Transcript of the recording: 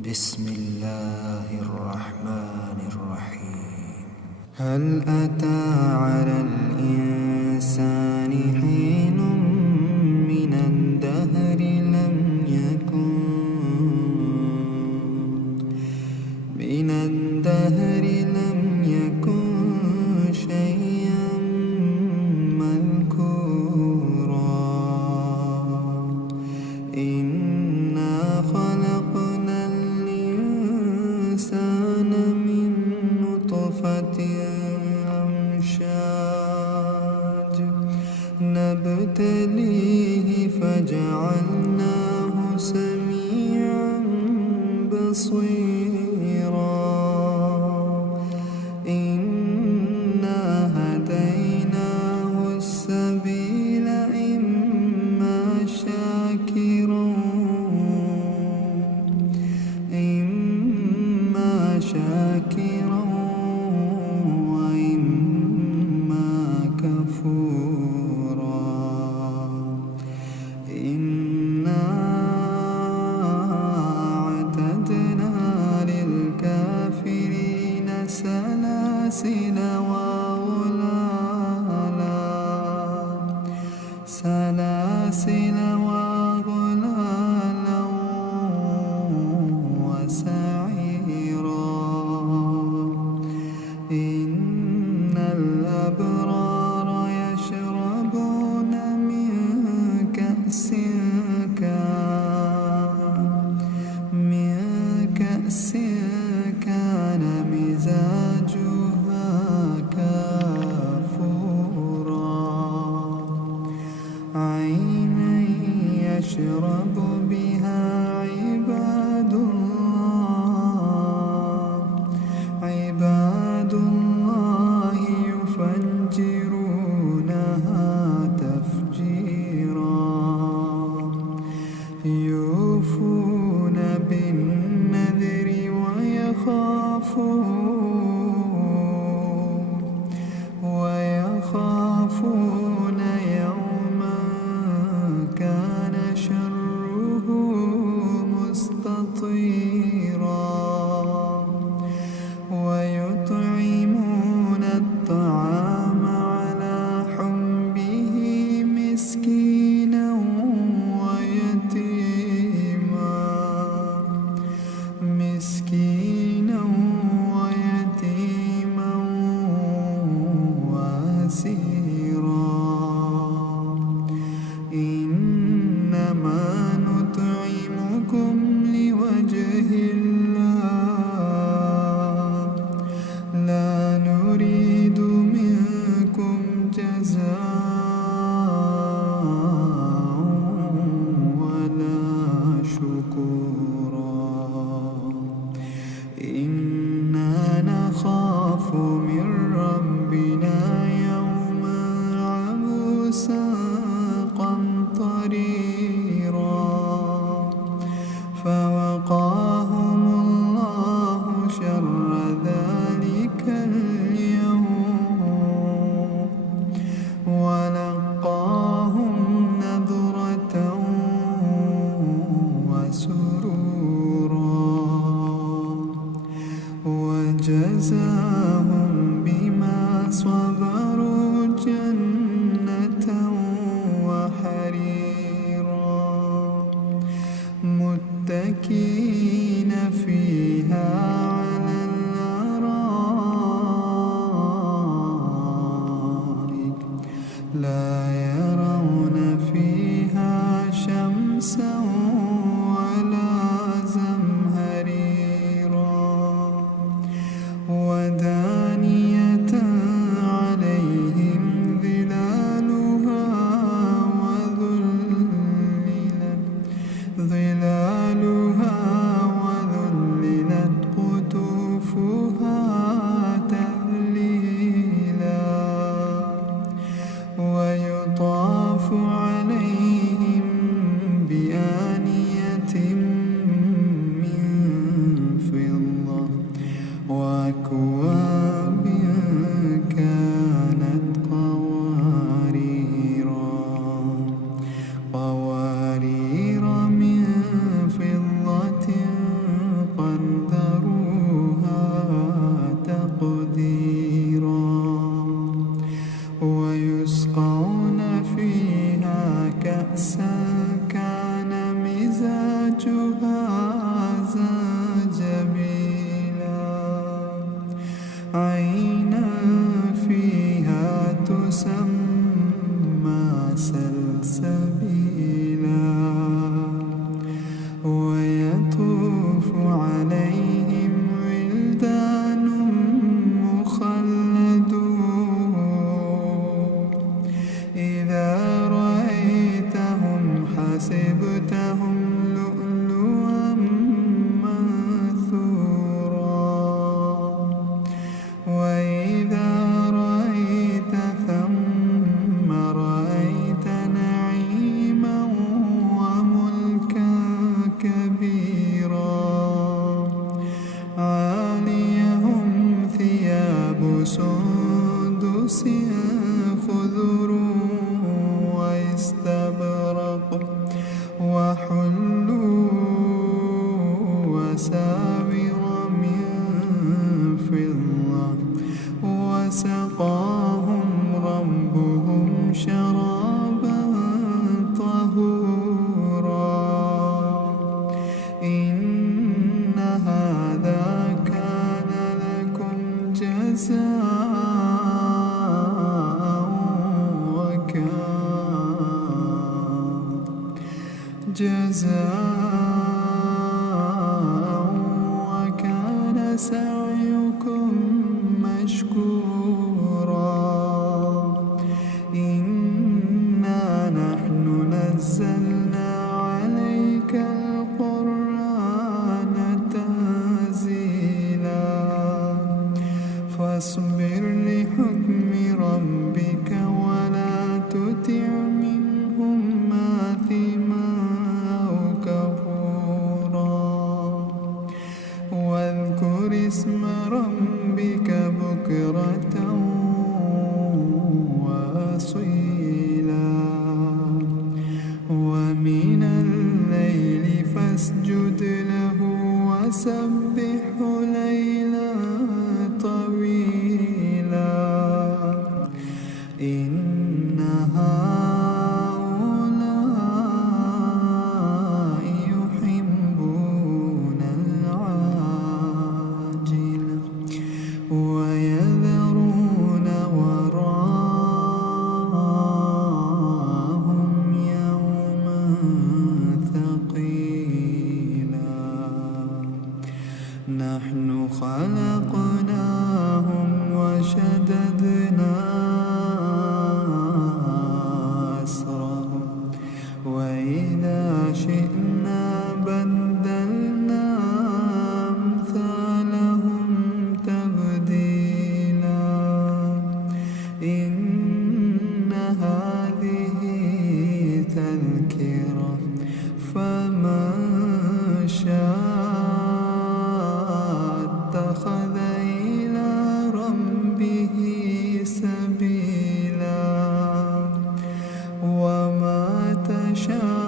بسم الله الرحمن الرحيم. هل أتى على الإنسان حين من الدهر لم يكن شيئا مذكورا. إنا خلقنا الإنسان من نطفة أمشاج نبتليه فجعلناه سميعا بصيرا. إنا هديناه السبيل إما شاكرا وإما كفورا. إنا أعتدنا للكافرين سلاسل وأغلالا وسعيرا. إن الأبرار يشربون من كأس كان مزاجها كافورا. عينا يشرب بها عباد الله يفجرونها تفجيرا. يوفون بالنذر ويخافون يوما كان شره كأسا كان مزاجها زنجبيلا عينا فيها تسمى سلسبيلا ويطوف عليهم ولدان مخلدون إذا رأيتهم حسبتهم لؤلؤا منثورا وإذا رأيت ثم رأيت نعيما وملكا كبيرا عاليهم ثياب سندس خضر واستبرق وحلوا وساور من فضة وسقاهم ربهم شرابا طهورا إن هذا كان لكم جزاء وكان سعيكم مشكورا إنا نحن نزلنا عليك القرآن تنزيلا فاصبر لحكم ربك ولا تطع منهم آثما أو كفورا واذكر اسم ربك بكرة وأصيلا ومن الليل فاسجد له وسبحه ليلا طويلا إن هؤلاء يحبون العاجلة ويذرون وراءهم يوما ثقيلا نحن خلقناهم وشددنا أسرهم وإذا شئنا بدلنا أمثالهم تبديلا إن هذه تذكرة فمن شاء اتخذ إلى ربه سبيلا وما تشاءون